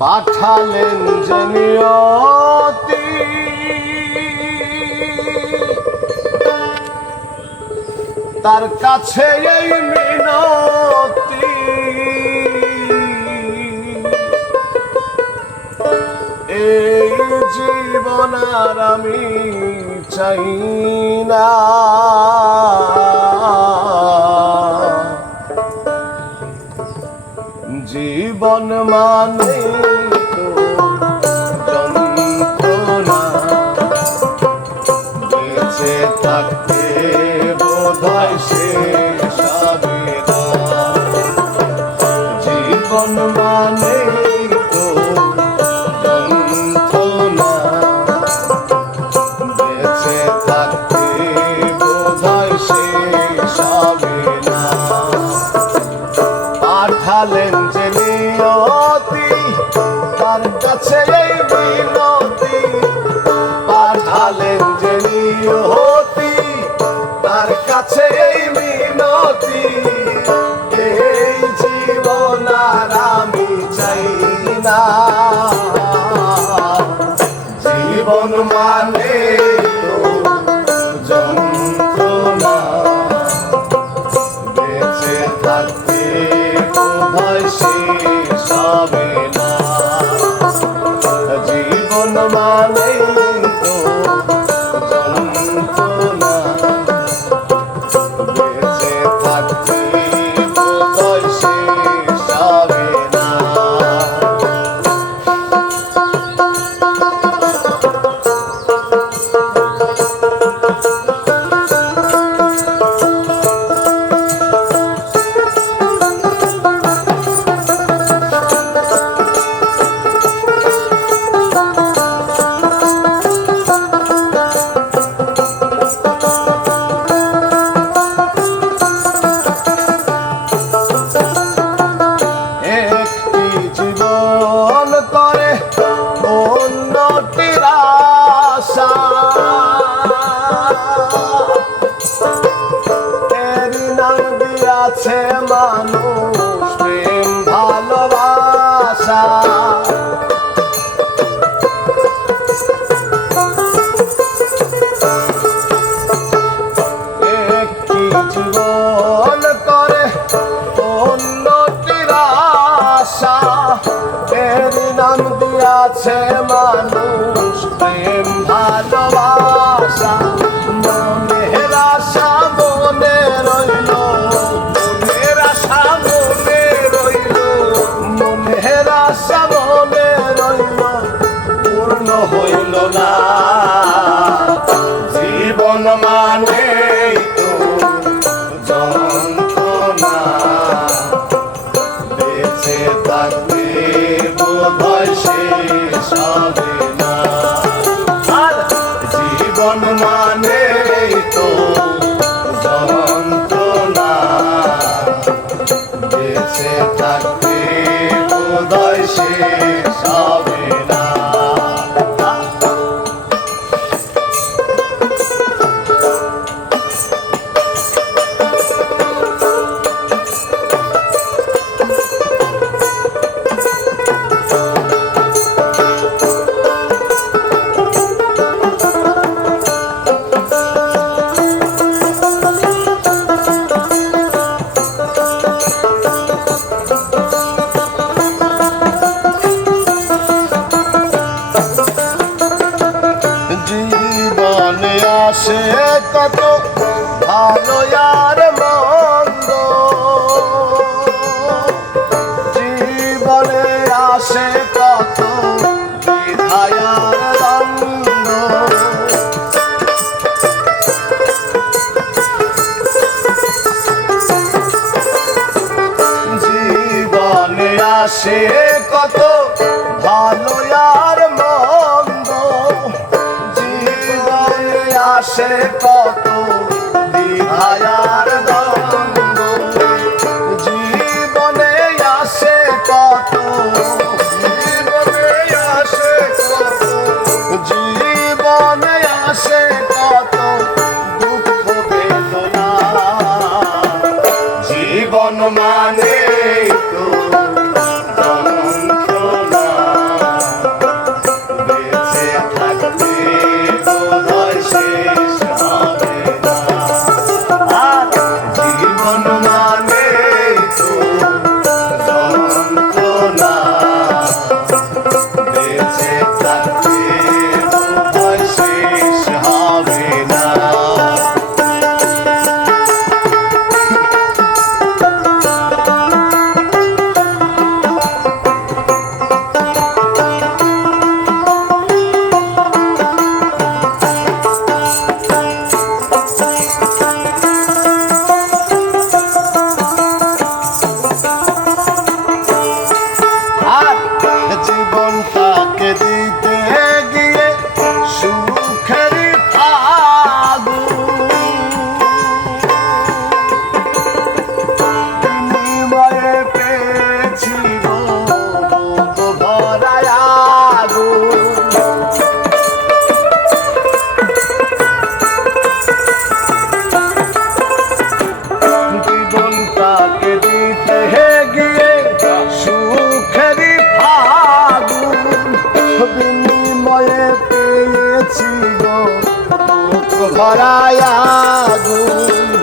পাঠালেন যে নিয়তি তার কাছে এই মিনতি এই জীবন আর আমি চাই না জীবন মানে তো যন্ত্রণা বেঁচে থাকতে বোধহয় শেষ হবে না জীবন মানে তো যন্ত্রণা বেঁচে থাকতে বোধহয় শেষ হবে না পাঠালেন যে নিয়তি তার কাছে এই মিনতি পাঠালেন যে নিয়তি তার কাছে এই মিনতি এই জীবন আর আমি চাই না জীবন মানে তো যন্ত্রণা বেঁচে থাকতে বোধহয় শেষ হবে না জীবন মানে তো যন্ত্রণা বেঁচে থাকতে বোধহয় শেষ হবে না আছে মানুষ প্রেম ভালোবাসা একটি জীবন করে উন্নতির আশা এর নাম দিয়াছে মানুষ প্রেম ভালোবাসা মনের আশা মনে রইল সামনে রইল পূর্ণ হইল না জীবন মানে তো যন্ত্রণা বেঁচে থাকতে বোধহয় শেষ হবে না আর জীবন মানে তো যন্ত্রণা বেঁচে থাকতে বোধহয় শেষ হবে না জীবনে আসে কত ভালো আর মন্দ জীবনে আসে কত বিধায় আর দ্বন্দ্ব জীবনে আসে কত ভালো আর মন্দ আসে কত বিধায় আর দ্বন্দ্ব জীবনে আসে কত জীবনে আসে কত জীবনে আসে কত দুঃখ বেদনা জীবন মানে তো ধরায়া আগুন